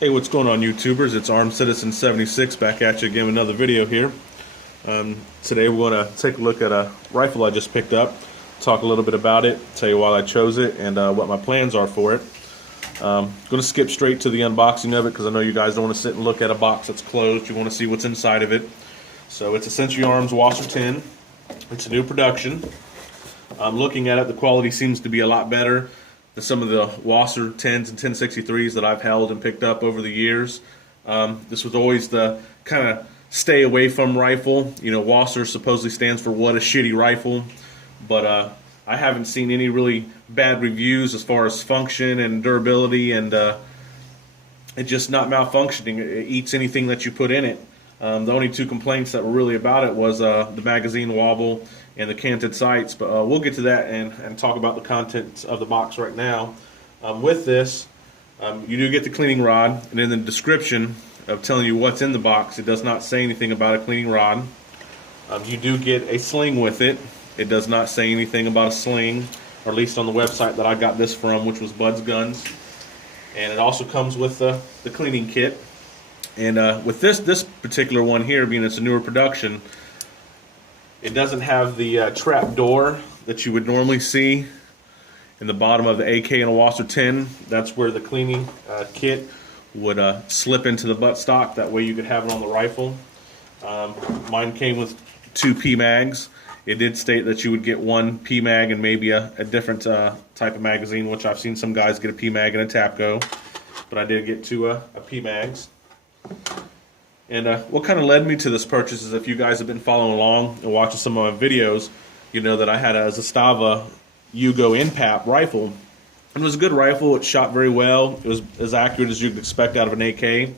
Hey, what's going on, YouTubers? It's Armed Citizen 76 back at you again with another video here. Today we're going to take a look at a rifle I just picked up, talk a little bit about it, tell you why I chose it, and what my plans are for it. Going to skip straight to the unboxing of it because I know you guys don't want to sit and look at a box that's closed. You want to see what's inside of it. So it's a Century Arms wasr 10. It's a new production. Looking at it, the quality seems to be a lot better than some of the wasr 10s and 1063s that I've held and picked up over the years. This was always the kind of stay away from rifle. You know, wasr supposedly stands for what a shitty rifle, but I haven't seen any really bad reviews as far as function and durability, and it's just not malfunctioning. It eats anything that you put in it. The only two complaints that were really about it was the magazine wobble and the canted sights, but we'll get to that and talk about the contents of the box right now. With this, you do get the cleaning rod, and in the description of telling you what's in the box, it does not say anything about a cleaning rod. You do get a sling with it. It does not say anything about a sling, or at least on the website that I got this from, which was Bud's Guns. And it also comes with the cleaning kit. And with this particular one here, being it's a newer production, it doesn't have the trap door that you would normally see in the bottom of the AK and a wasr 10. That's where the cleaning kit would slip into the buttstock. That way you could have it on the rifle. Mine came with 2 PMags. It did state that you would get 1 PMag and maybe a different type of magazine, which I've seen some guys get a PMag and a Tapco, but I did get 2 PMags. And what kind of led me to this purchase is, if you guys have been following along and watching some of my videos, you know that I had a Zastava Yugo InPap rifle. It was a good rifle. It shot very well. It was as accurate as you'd expect out of an AK.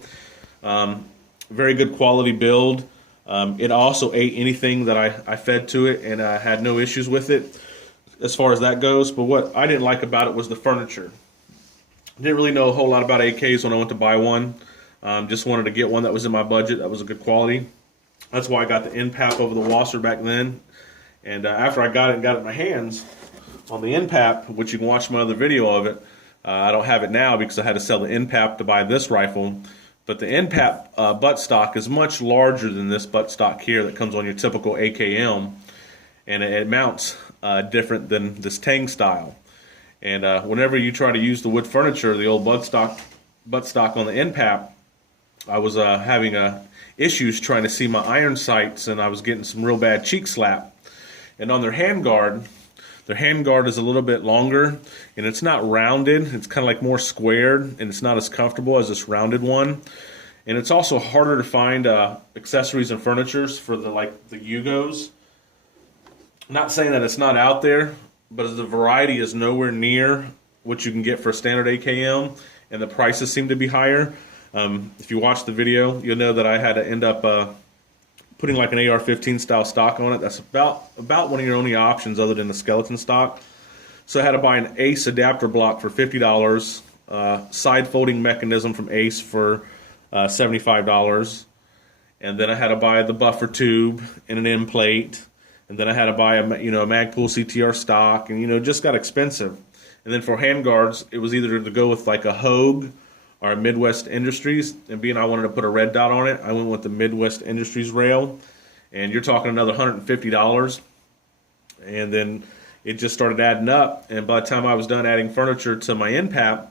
Very good quality build. It also ate anything that I fed to it, and I had no issues with it as far as that goes. But what I didn't like about it was the furniture. I didn't really know a whole lot about AKs when I went to buy one. Just wanted to get one that was in my budget, that was a good quality. That's why I got the InPap over the wasr back then. And after I got it in my hands on the InPap, which you can watch my other video of it, I don't have it now because I had to sell the InPap to buy this rifle. But the InPap buttstock is much larger than this buttstock here that comes on your typical AKM, and it mounts different than this Tang style. And whenever you try to use the wood furniture, the old buttstock on the InPap, I was having issues trying to see my iron sights, and I was getting some real bad cheek slap. And on their handguard is a little bit longer, and it's not rounded. It's kind of like more squared, and it's not as comfortable as this rounded one. And it's also harder to find accessories and furnitures for the Yugos. I'm not saying that it's not out there, but the variety is nowhere near what you can get for a standard AKM, and the prices seem to be higher. If you watch the video, you'll know that I had to end up putting like an AR-15 style stock on it. That's about one of your only options other than the skeleton stock. So I had to buy an Ace adapter block for $50, side folding mechanism from Ace for $75, and then I had to buy the buffer tube and an end plate, and then I had to buy a Magpul CTR stock, and just got expensive. And then for handguards, it was either to go with like a Hogue or a Midwest Industries, and being I wanted to put a red dot on it, I went with the Midwest Industries rail, and you're talking another $150. And then it just started adding up, and by the time I was done adding furniture to my InPap,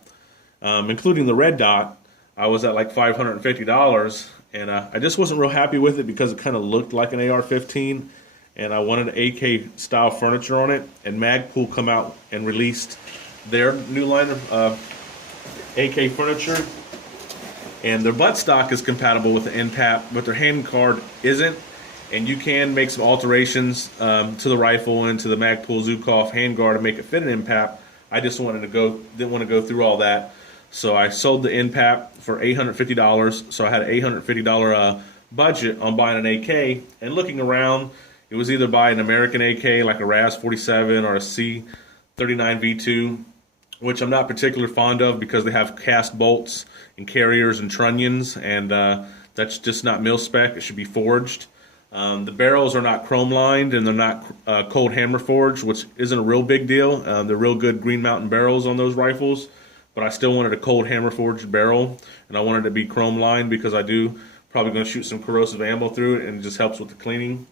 including the red dot, I was at like $550, and I just wasn't real happy with it because it kind of looked like an AR-15, and I wanted AK style furniture on it. And Magpul come out and released their new line of AK furniture, and their buttstock is compatible with the InPap, but their handguard isn't. And you can make some alterations to the rifle and to the Magpul Zukov handguard to make it fit an InPap. I just didn't want to go through all that, so I sold the InPap for $850. So I had an $850 budget on buying an AK. And looking around, it was either buy an American AK like a RAS 47 or a C39V2, which I'm not particularly fond of because they have cast bolts and carriers and trunnions, and that's just not mil spec. It should be forged. The barrels are not chrome lined, and they're not cold hammer forged, which isn't a real big deal. They're real good Green Mountain barrels on those rifles, but I still wanted a cold hammer forged barrel, and I wanted it to be chrome lined because I do probably going to shoot some corrosive ammo through it, and it just helps with the cleaning.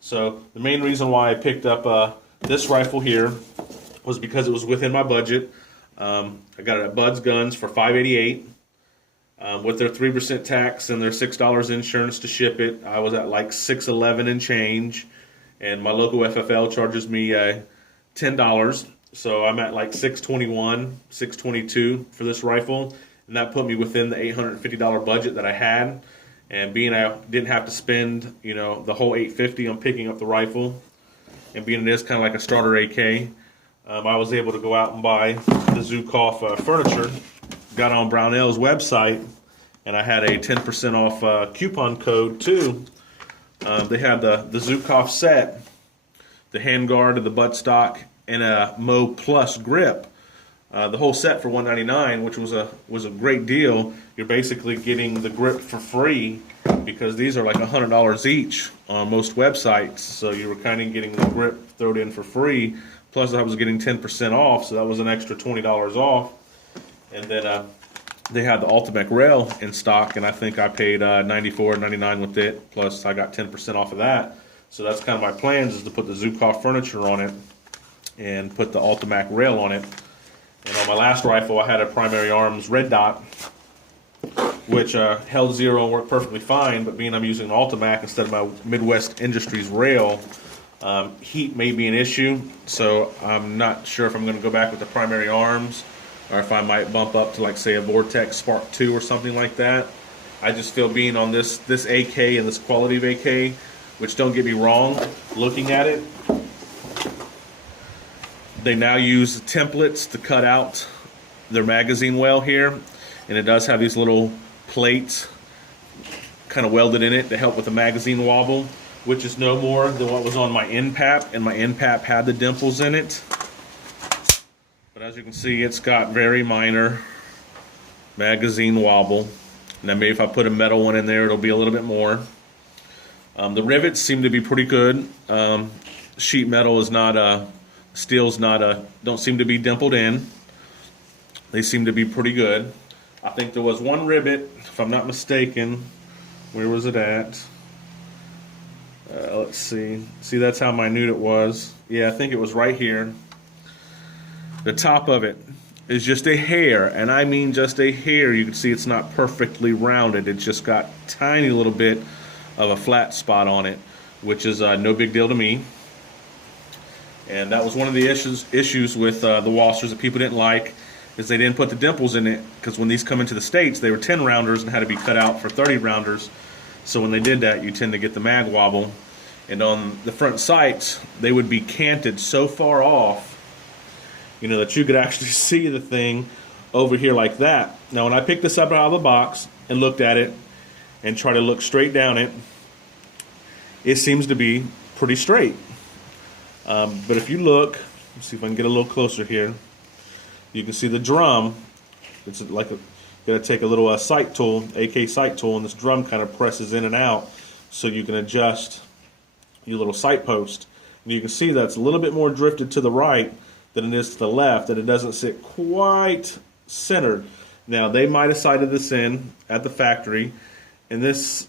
So the main reason why I picked up this rifle here was because it was within my budget. I got it at Bud's Guns for $5.88. With their 3% tax and their $6 insurance to ship it, I was at like $6.11 and change, and my local FFL charges me $10, so I'm at like $6.21, $6.22 for this rifle, and that put me within the $850 budget that I had. And being I didn't have to spend, you know, the whole $850 on picking up the rifle, and being it is kind of like a starter AK, I was able to go out and buy the Zukov furniture. Got on Brownell's website, and I had a 10% off coupon code too. They had the Zukov set, the Handguard, the Buttstock, and a Mo Plus grip. The whole set for $199, which was a great deal. You're basically getting the grip for free because these are like $100 each on most websites. So you were kind of getting the grip thrown in for free. Plus I was getting 10% off, so that was an extra $20 off. And then they had the Ultimate rail in stock, and I think I paid $94.99 with it. Plus I got 10% off of that. So that's kind of my plans, is to put the Zukov furniture on it and put the Ultimate rail on it. And on my last rifle, I had a Primary Arms red dot, which held zero and worked perfectly fine. But being I'm using an Ultimac instead of my Midwest Industries rail, heat may be an issue. So I'm not sure if I'm going to go back with the Primary Arms, or if I might bump up to, like, say, a Vortex Spark 2 or something like that. I just feel being on this AK and this quality of AK, which, don't get me wrong, looking at it, they now use templates to cut out their magazine well here, and it does have these little plates kind of welded in it to help with the magazine wobble, which is no more than what was on my end pap, and my end pap had the dimples in it. But as you can see, it's got very minor magazine wobble. And then maybe if I put a metal one in there, it'll be a little bit more. The rivets seem to be pretty good. Sheet metal is not steel's not don't seem to be dimpled in. They seem to be pretty good. I think there was one rivet, if I'm not mistaken. Where was it at? Let's see. See, that's how minute it was. Yeah, I think it was right here. The top of it is just a hair, and I mean just a hair. You can see it's not perfectly rounded. It's just got tiny little bit of a flat spot on it, which is no big deal to me. And that was one of the issues with the wasrs that people didn't like, is they didn't put the dimples in it, because when these come into the States, they were 10 rounders and had to be cut out for 30 rounders. So when they did that, you tend to get the mag wobble. And on the front sights, they would be canted so far off, you know, that you could actually see the thing over here like that. Now, when I picked this up out of the box and looked at it and tried to look straight down it, it seems to be pretty straight. But if you look, let's see if I can get a little closer here. You can see the drum. It's like you got to take a little sight tool, AK sight tool, and this drum kind of presses in and out so you can adjust your little sight post. And you can see that's a little bit more drifted to the right than it is to the left, and it doesn't sit quite centered. Now, they might have sighted this in at the factory, and this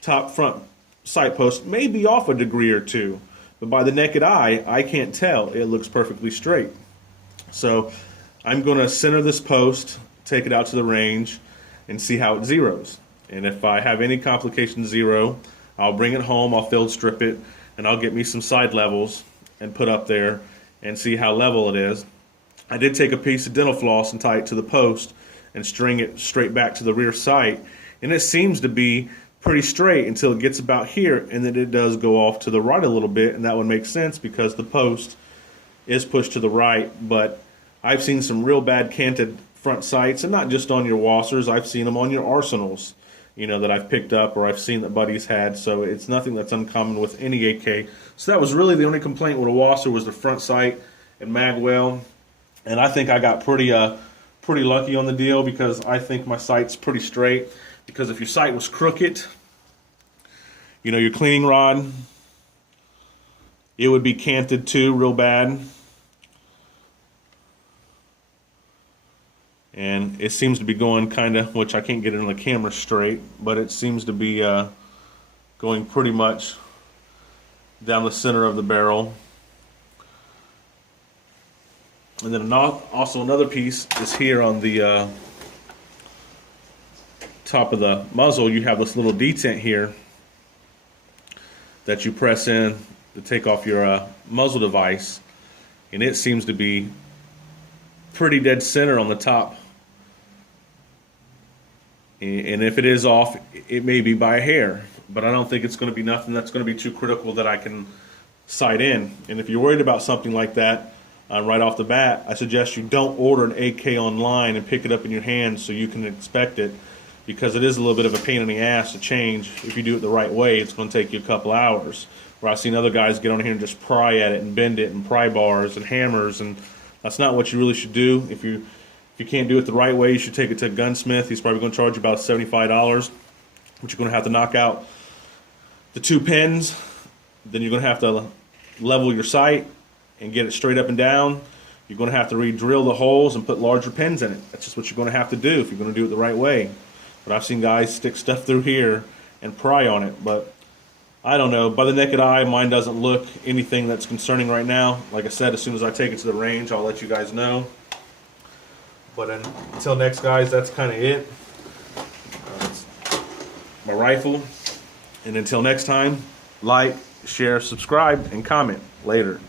top front sight post may be off a degree or two, but by the naked eye, I can't tell. It looks perfectly straight. So I'm going to center this post, take it out to the range, and see how it zeroes. And if I have any complication zero, I'll bring it home, I'll field strip it, and I'll get me some side levels and put up there and see how level it is. I did take a piece of dental floss and tie it to the post and string it straight back to the rear sight, and it seems to be pretty straight until it gets about here, and then it does go off to the right a little bit, and that would make sense because the post is pushed to the right. But I've seen some real bad canted front sights, and not just on your wasrs, I've seen them on your arsenals, you know, that I've picked up or I've seen that buddies had. So it's nothing that's uncommon with any AK. So that was really the only complaint with a wasr, was the front sight and mag well. And I think I got pretty lucky on the deal, because I think my sight's pretty straight. Because if your sight was crooked, you know, your cleaning rod, it would be canted too real bad. and it seems to be going kind of, which I can't get it on the camera straight, but it seems to be going pretty much down the center of the barrel. And then also another piece is here on the top of the muzzle. You have this little detent here that you press in to take off your muzzle device, and it seems to be pretty dead center on the top. And if it is off, it may be by a hair, but I don't think it's going to be nothing that's going to be too critical that I can sight in. And if you're worried about something like that right off the bat, I suggest you don't order an AK online and pick it up in your hands so you can inspect it, because it is a little bit of a pain in the ass to change. If you do it the right way, it's going to take you a couple hours. Where I've seen other guys get on here and just pry at it and bend it and pry bars and hammers, and that's not what you really should do. If you can't do it the right way, you should take it to a gunsmith. He's probably going to charge you about $75, but you're going to have to knock out the 2 pins. Then you're going to have to level your sight and get it straight up and down. You're going to have to re-drill the holes and put larger pins in it. That's just what you're going to have to do if you're going to do it the right way. But I've seen guys stick stuff through here and pry on it, but I don't know. By the naked eye, mine doesn't look anything that's concerning right now. Like I said, as soon as I take it to the range, I'll let you guys know. But until next, guys, that's kind of it. My rifle. And until next time, like, share, subscribe, and comment. Later.